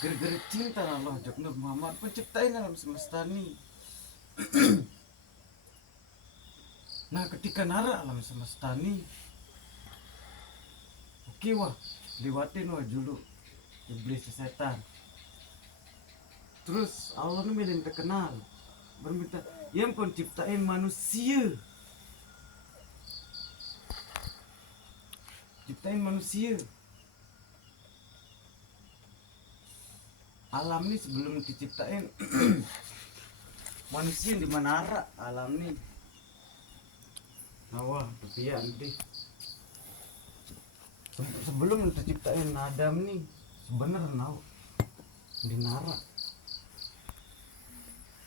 Gara-gara cinta Allah Jok Nur Muhammad penciptain alam semesta ni. Nah ketika nara alam semesta ni, oke wah lewatin wah dulu iblis setan. Terus Allah nu milih terkenal berminta yang pun ciptain manusia, ciptain manusia. Alam nih sebelum diciptain manusia di manara alam nih. Nah wah tapi ya nanti sebelum diciptain Adam nih sebenarnya nah di nara.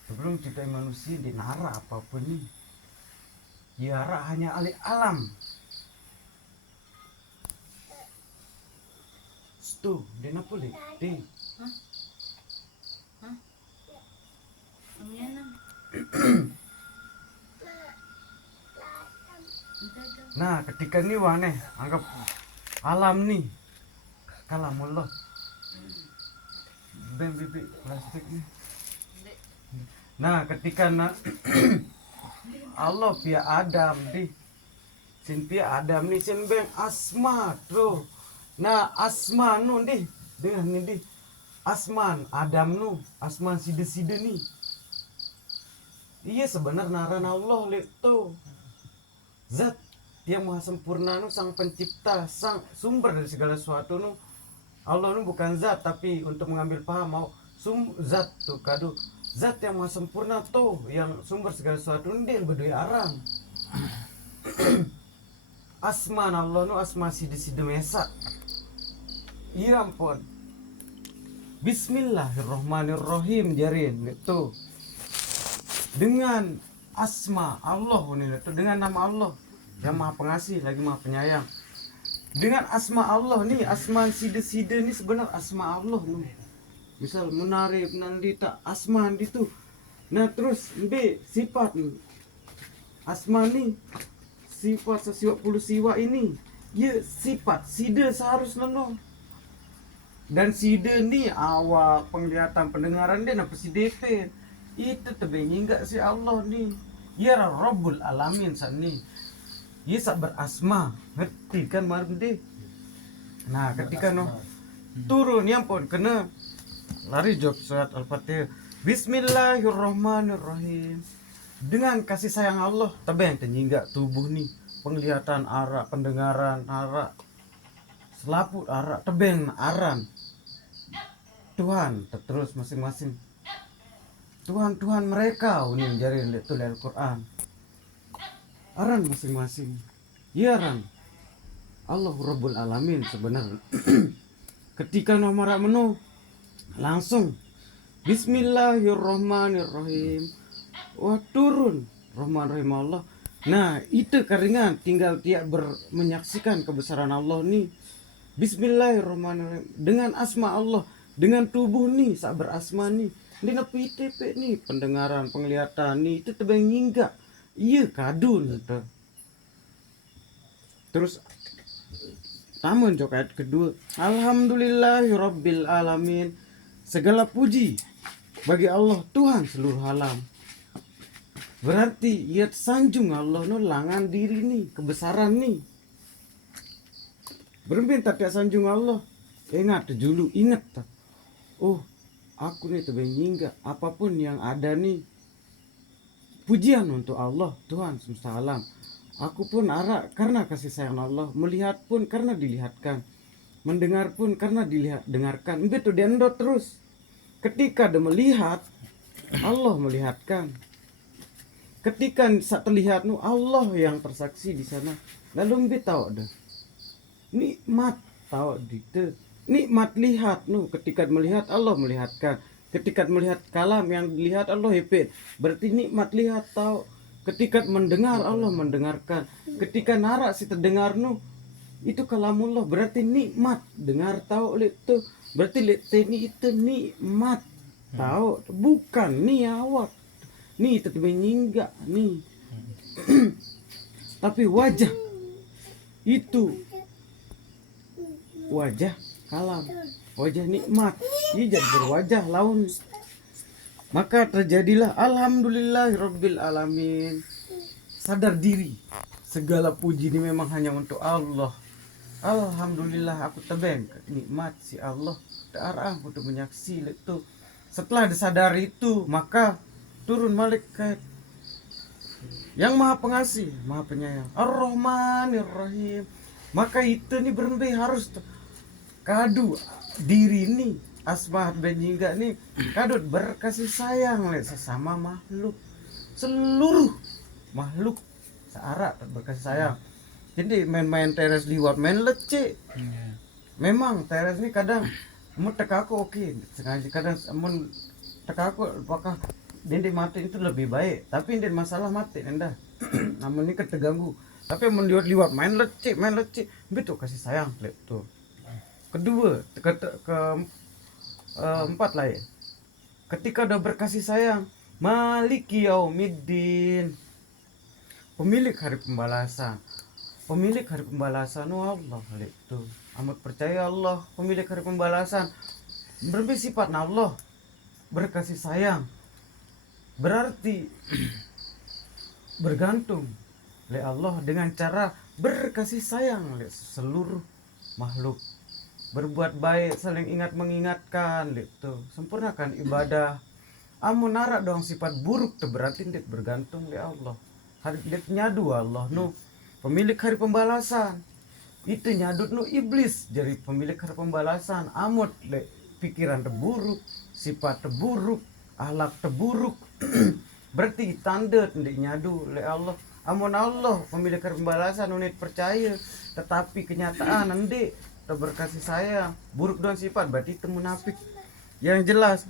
Sebelum ciptain manusia di nara apapun nih Yara hanya alih alam. Tuh, dia apa deh? Deh. Nah, ketika ini wah nih, anggap alam nih, kalamullah. Ben bibi plastik nih. Nah, ketika Allah pia Adam di, sin pia Adam nih sin ben asma tuh. Nah, asma nu di dengan ini di asman Adam nu, asman side-side nih. Iya sebenarnya naran Allah itu zat yang maha sempurna nu sang pencipta, sang sumber dari segala sesuatu nu. Allah nu bukan zat tapi untuk mengambil paham mau zat tuh kado zat yang maha sempurna tuh yang sumber segala sesuatu nu dia berdua arang. Asman Allah nu asma side-side mesa. Iya ampun. Bismillahirrahmanirrahim jarin gitu. Dengan asma Allah ini itu dengan nama Allah yang maha pengasih lagi maha penyayang. Dengan asma Allah nih, asma side-side nih sebenarnya asma Allah nih. Misal menarif nandita asma itu. Nah terus B sifat nih. Asma nih sifat sesiwa puluh siwa ini. Ya sifat side seharusnya no. Dan side nih awal penglihatan pendengaran dia apa si DP. Itu tebengi enggak si Allah nih. Ya Rabbul Alamin san nih. Ya sak berasma, ngerti kan mardi. Nah, ketika no turun yang pun kena lari jok surat Al-Fatihah. Bismillahirrahmanirrahim. Dengan kasih sayang Allah, tebeng tenyingga tubuh nih, penglihatan arah, pendengaran arah, selaput arah, tebeng aran. Tuhan terus masing-masing Tuhan mereka ini menjadi itu dari Al-Quran aran masing-masing ya ran Allah Rabbul Alamin sebenarnya. Ketika nomor menu langsung Bismillahirrahmanirrahim wah turun Rahman-Rahim Allah. Nah itu keringan tinggal tiap menyaksikan kebesaran Allah nih. Bismillahirrahmanirrahim dengan asma Allah, dengan tubuh nih sak berasma nih. Ini PTP nih pendengaran penglihatan nih itu tebeng nyingga. Iya kadun tuh. Terus tamun jok ayat kedua. Alhamdulillahirabbil alamin. Segala puji bagi Allah Tuhan seluruh alam. Berarti ia sanjung Allah no langan diri nih kebesaran nih. Berminta tiap sanjung Allah. Ingat dulu ingat tak. Oh aku nih tebeng nyingga apapun yang ada nih. Pujian untuk Allah Tuhan semesta alam. Aku pun arak karena kasih sayang Allah. Melihat pun karena dilihatkan. Mendengar pun karena dengarkan. Begitu diendot terus. Ketika dia melihat Allah melihatkan. Ketika saat terlihat nu Allah yang tersaksi di sana. Lalu mbak tahu dah. Nikmat tahu gitu. Nikmat lihat nu ketika melihat Allah melihatkan. Ketika melihat kalam yang dilihat Allah hepet. Berarti nikmat lihat tahu. Ketika mendengar Allah mendengarkan. Ketika narak si terdengar nu itu kalamullah berarti nikmat dengar tahu itu berarti ini itu nikmat tahu bukan nih awak nih itu menyingga nih. Tapi wajah itu wajah kalam, wajah nikmat, ijad berwajah laun. Maka terjadilah alhamdulillahirabbil alamin. Sadar diri, segala puji ini memang hanya untuk Allah. Alhamdulillah aku tebeng nikmat si Allah arah untuk menyaksi itu. Setelah disadari itu, maka turun malaikat yang maha pengasih, maha penyayang, Ar-Rahmanir-Rahim. Maka itu nih berhenti harus kadu diri ini asma benjingga nih kadut berkasih sayang oleh sesama makhluk, seluruh makhluk searah berkasih sayang. Jadi main-main teres liwat main leceh. Memang teres ini kadang mun tekaku oke, sengaja kadang mun tekaku apakah dende mati itu lebih baik, tapi dende masalah mati endah. Namun ini keterganggu. Tapi mun liwat main leceh, betul kasih sayang tuh. Kedua, empat lah ya. Ketika udah berkasih sayang, Maliki Yaumiddin, pemilik hari pembalasan. Pemilik hari pembalasan Allah itu. Amat percaya Allah, pemilik hari pembalasan. Bersifat Allah, berkasih sayang. Berarti bergantung oleh Allah dengan cara berkasih sayang oleh seluruh makhluk. Berbuat baik, saling ingat mengingatkan gitu. Sempurnakan ibadah. Amun narak dong sifat buruk tuh berarti dia bergantung oleh Allah. Hari dia nyadu Allah nu pemilik hari pembalasan. Itu nyadut nu iblis jadi pemilik hari pembalasan. Amut le pikiran terburuk, sifat terburuk, akhlak terburuk. Berarti tanda ndek nyadu oleh Allah. Amun Allah pemilik hari pembalasan unit percaya, tetapi kenyataan ndek berkasih sayang, buruk dan sifat berarti itu munafik. Yang jelas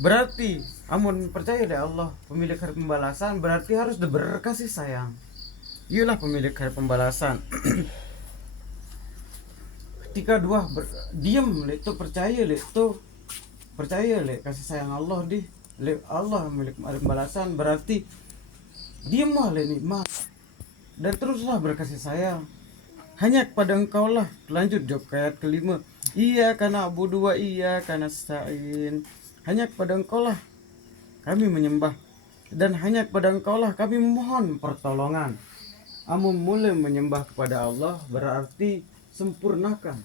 berarti amun percaya deh Allah pemilik hari pembalasan berarti harus berkasih sayang. Ialah pemilik hari pembalasan. Ketika dua diam itu percaya le kasih sayang Allah di le Allah pemilik hari pembalasan berarti diam le nikmat dan teruslah berkasih sayang. Hanya kepada engkau lah. Lanjut Job ayat kelima. Iya karena abu dua iya karena sa'in. Hanya kepada engkau lah kami menyembah. Dan hanya kepada engkau lah kami memohon pertolongan. Amun mulai menyembah kepada Allah berarti sempurnakan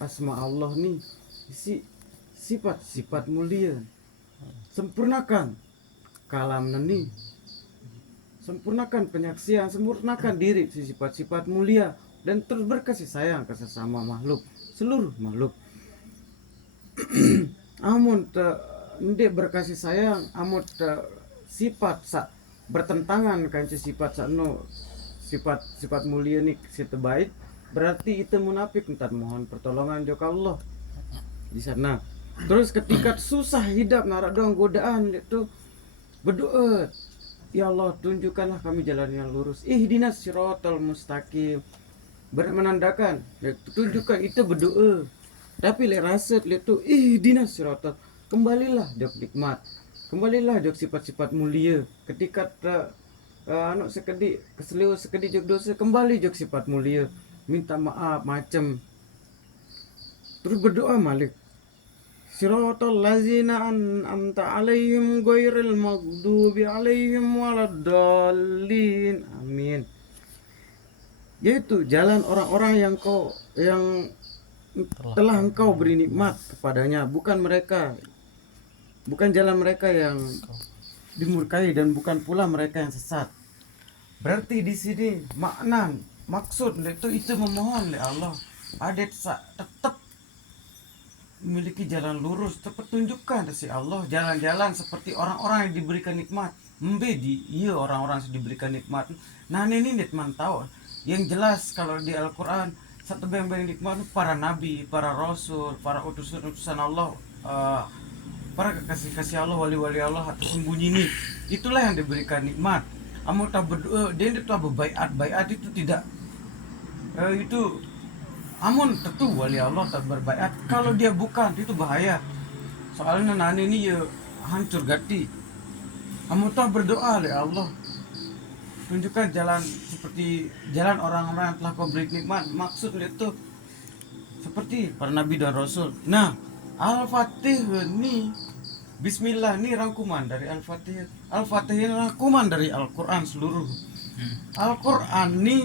asma Allah nih. Sifat-sifat mulia. Sempurnakan kalam nih. Sempurnakan penyaksian, sempurnakan diri sifat-sifat mulia dan terus berkasih sayang ke sesama makhluk, seluruh makhluk. Amun ndek berkasih sayang, amun sifat bertentangan kan sifat sifat mulia nih situ baik, berarti itu munafik entar mohon pertolongan joka Allah di sana. Terus ketika susah hidup narak doang godaan itu berdoa, ya Allah tunjukkanlah kami jalan yang lurus. Ihdinas siratal mustaqim. Menandakan tunjukkan itu berdoa. Tapi le rasa itu ihdinas siratal. Kembalilah jok nikmat. Kembalilah jok sifat-sifat mulia. Ketika anak sekedi keseliu sekedi jok dosa kembali jok sifat mulia. Minta maaf macam. Terus berdoa malik. Siratal lazina an'amta alaihim ghairil maghdubi alaihim waladdallin. Amin. Yaitu jalan orang-orang yang telah engkau beri nikmat kepadanya, bukan jalan mereka yang dimurkai dan bukan pula mereka yang sesat. Berarti di sini maksud itu memohon oleh Allah. Ada tetap memiliki jalan lurus, tunjukkan si Allah jalan-jalan seperti orang-orang yang diberikan nikmat. Iya orang-orang yang diberikan nikmat. Nah ini nikmat tahu. Yang jelas kalau di Al-Quran satu beng-beng nikmat para nabi, para rasul, para utusan Allah, para kekasih-kasih Allah, wali-wali Allah atau sembunyi ini. Itulah yang diberikan nikmat. Amu tak berdoa, dia itu bayat itu tidak. Itu amun tentu wali Allah tak berbaiat. Kalau dia bukan itu bahaya. Soalnya nani ini ya hancur gati. Amun tak berdoa oleh Allah. Tunjukkan jalan seperti jalan orang-orang yang telah kau beri nikmat. Maksud itu seperti para nabi dan rasul. Nah, Al-Fatihah nih, Bismillah nih rangkuman dari Al-Fatihah. Al-Fatihah ini rangkuman dari Al-Quran seluruh. Al-Quran nih,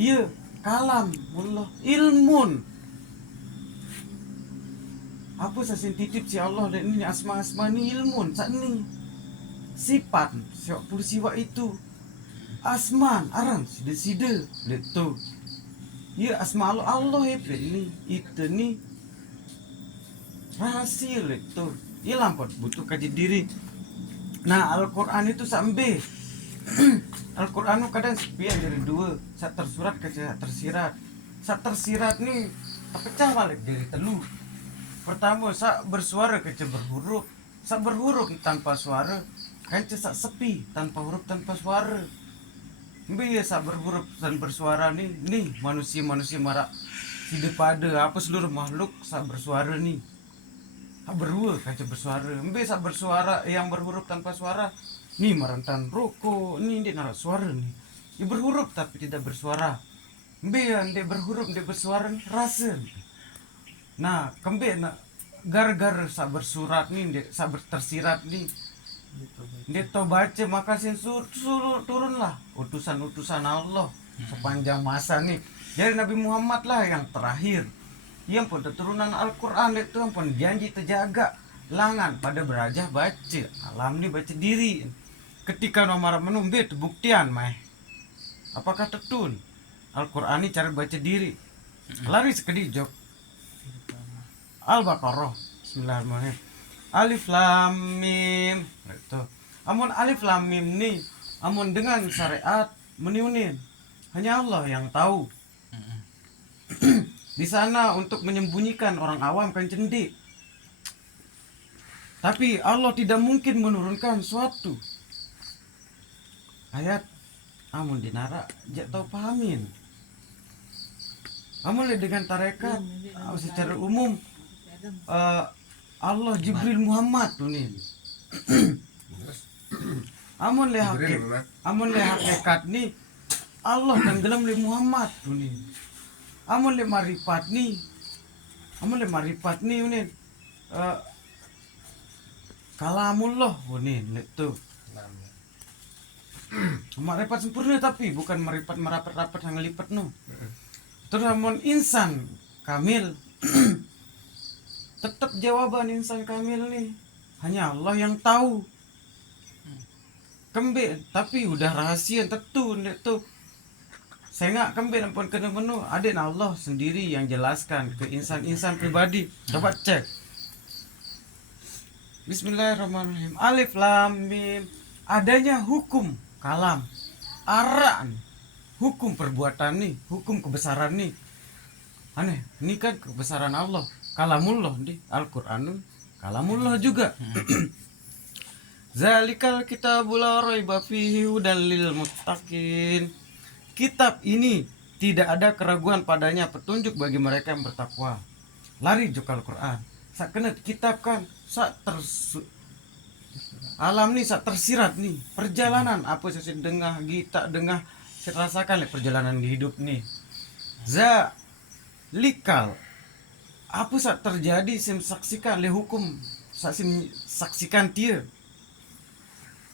iya kalam Allah ilmun. Apa sasin titip si Allah dan ini asma-asma ni ilmun sak ni. Sifat siapa puluh siwa itu. Asman aran sida-sida leto. Ya asma Allah ni itu ni rahasia leto. Ya lampot butuh kaji diri. Nah, Al-Quran itu sampai Al-Quran kadang sepian dari dua, sak tersurat ke sak tersirat. Sak tersirat ni terpecah balik dari telu. Pertama sak bersuara ke berhuruf, sak berhuruf tanpa suara, kan sak sepi tanpa huruf tanpa suara. Biasa berhuruf dan bersuara nih manusia marak hidup pada apa seluruh makhluk sak bersuara nih. Sak berhuruf kan bersuara. Biasa bersuara yang berhuruf tanpa suara. Nih marantan rokok, nih dia narak suara nih. Dia berhuruf tapi tidak bersuara. Biar dia berhuruf dia bersuara rasa. Nah, kembe nak gara-gara sak bersurat nih, dia sak tersirat nih. Dia tahu baca maka suruh turunlah utusan-utusan Allah sepanjang masa nih. Jadi Nabi Muhammad lah yang terakhir. Yang pun keturunan Al-Quran itu yang pun janji terjaga langan pada berajah baca alam ni baca diri. Ketika nomor menumbe buktian mai. Apakah tetun Al-Quran ini cara baca diri. Lari sekedi jok. Al-Baqarah. Bismillahirrahmanirrahim. Alif lam mim. Itu. Amun alif lam mim nih, amun dengan syariat meniunin. Hanya Allah yang tahu. Di sana untuk menyembunyikan orang awam kan cendik. Tapi Allah tidak mungkin menurunkan suatu ayat amun dinara jak tahu pahamin. Amun dengan tarekat secara umum Allah Jibril Muhammad tuh nih. Amun le hakikat nih Allah kan dalam le Muhammad tuh nih. Amun le marifat nih nih kalamullah nih itu. Marifat sempurna tapi bukan marifat merapat-rapat yang lipat no. Terus amun insan kamil tetap jawaban insan kamil nih hanya Allah yang tahu. Kembe tapi udah rahasia tentu itu. Saya nggak kembe ampun kena menu ada Allah sendiri yang jelaskan ke insan-insan pribadi. Coba cek. Bismillahirrahmanirrahim. Alif lam mim. Adanya hukum kalam aran hukum perbuatan nih, hukum kebesaran nih. Aneh, ini kan kebesaran Allah. Kalamullah di Al-Qur'an kalamullah juga. Zalikal kitabul la raiba fihi hudal lil muttaqin. Kitab ini tidak ada keraguan padanya, petunjuk bagi mereka yang bertakwa. Lari juga Al-Qur'an. Sak kena kitab kan sak alam nih sak tersirat nih perjalanan apa saya dengar kita dengar saya rasakan perjalanan di hidup nih likal apa sak terjadi saya saksikan le hukum saya saksikan dia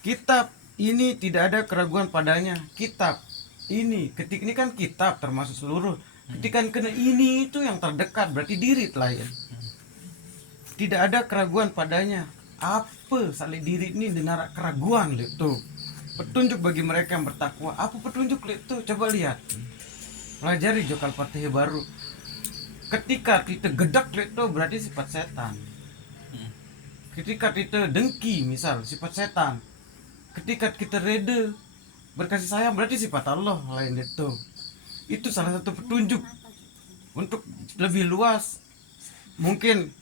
kitab ini tidak ada keraguan padanya. Kitab ini ketik ini kan kitab termasuk seluruh ketika kena ini itu yang terdekat berarti diri lain tidak ada keraguan padanya. Apa salih diri ini denara keraguan itu petunjuk bagi mereka yang bertakwa. Apa petunjuk itu coba lihat pelajari jokal Fatihah baru. Ketika kita gedak itu berarti sifat setan. Ketika kita dengki misal sifat setan. Ketika kita reda berkasih sayang berarti sifat Allah lain itu. Itu salah satu petunjuk untuk lebih luas mungkin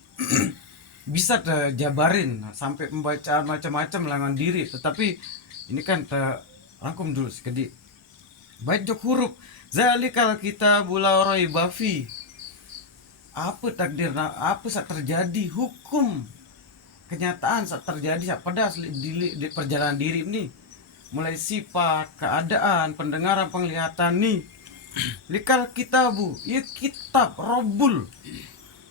bisa terjabarin sampai pembacaan macam-macam langan diri, tetapi ini kan terangkum dulu sekedi. Baik jok huruf zalikal kitabul la raiba fi. Apa takdir apa saat terjadi hukum kenyataan saat terjadi pada di perjalanan diri ini mulai sifat keadaan pendengaran penglihatan nih likal kitabu ya kitab robul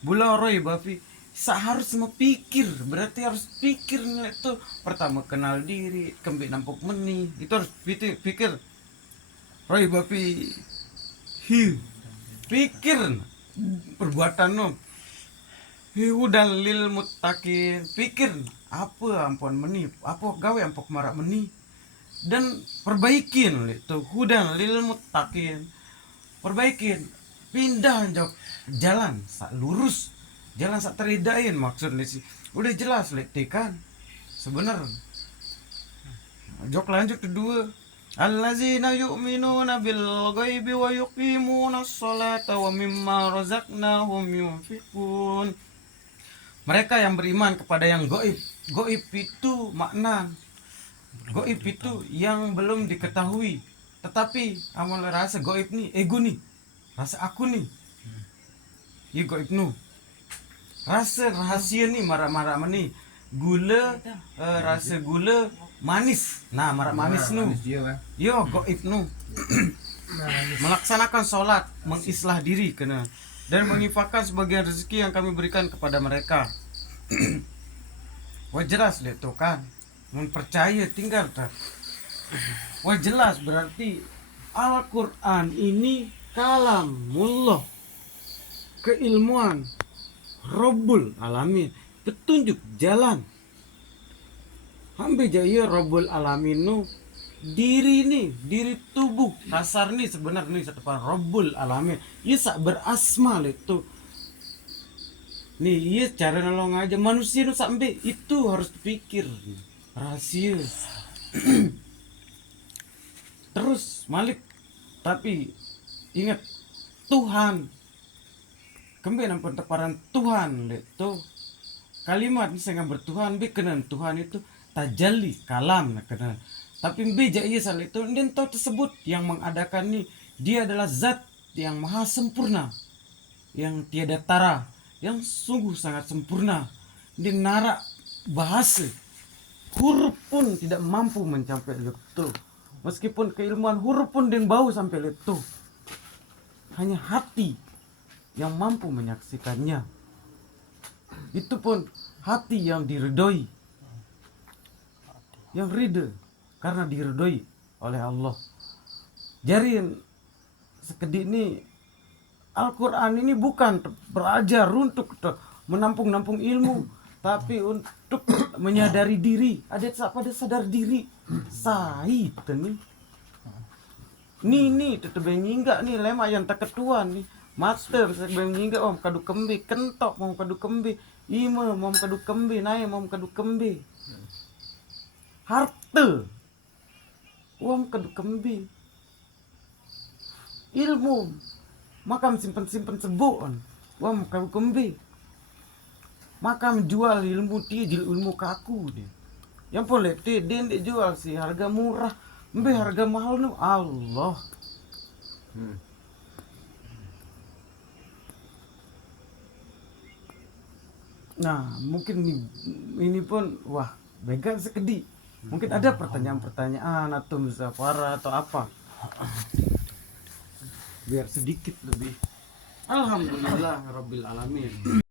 bula roy bafi harus memikir, berarti harus pikir nih itu pertama kenal diri kembali nampuk meni itu harus pikir roy bafi pikir perbuatan no udah lil mutakin pikir apa ampun meni apa gawe ampok marak meni dan perbaikin itu hudan lil mutakin perbaikin pindah jok jalan sak lurus jalan sak teridain maksudnya sih udah jelas kan sebenarnya jok lanjut kedua allazina yu'minuna bil ghaibi wa yuqimuna sholata wa mimma razaqnahum yunfiqun. Mereka yang beriman kepada yang gaib. Gaib itu makna gaib itu yang belum diketahui. Tetapi amal rasa gaib nih, ego nih. Rasa aku nih. Iya gaib nu. Rasa rahasia nih marah-marah nih. Gula rasa gula manis. Nah, marah manis nu. Yo gaib nu. Melaksanakan sholat, mengislah diri kena dan menginfakkan sebagian rezeki yang kami berikan kepada mereka. Wah jelas lihat tuh kan, mempercaya tinggal tak. Wah jelas berarti Al-Quran ini kalamullah, keilmuan Rabbul Alamin, petunjuk jalan. Hampir jaya Rabbul Alamin nu diri nih, diri tubuh kasar nih sebenarnya nih setepan Rabbul Alamin. Ia sak berasma itu. Nih iya cara nolong aja manusia nu sampai itu harus dipikir rahasia. Terus Malik tapi ingat Tuhan kembali nampak teparan Tuhan itu kalimat ini saya bertuhan bikenan Tuhan itu tajalli kalam kena tapi bija iya salah itu dan tahu tersebut yang mengadakan nih dia adalah zat yang maha sempurna yang tiada tara yang sungguh sangat sempurna dan nara bahasa huruf pun tidak mampu mencapai itu meskipun keilmuan huruf pun dan bau sampai itu hanya hati yang mampu menyaksikannya itu pun hati yang diridhoi yang ridho karena diridhoi oleh Allah. Jadi sekedip ini Al-Quran ini bukan belajar untuk menampung ilmu tapi untuk menyadari diri. Ada pada sadar diri sahih nih tetep nyingga nih lema yang tak ketuan nih master sebelum nyingga om kadu kembe kentok mau kadu kembe ima mau kadu kembe naik mau kadu kembe harta uang kadu kembe ilmu makam simpen sebuan uang kadu kembe makam jual ilmu dia jual ilmu kaku dia yang boleh dia jual sih harga murah mbe harga mahal nu Allah. Nah mungkin ini pun wah begal sekedi mungkin ada pertanyaan-pertanyaan atau musyawarah atau apa biar sedikit lebih alhamdulillah rabbil alamin.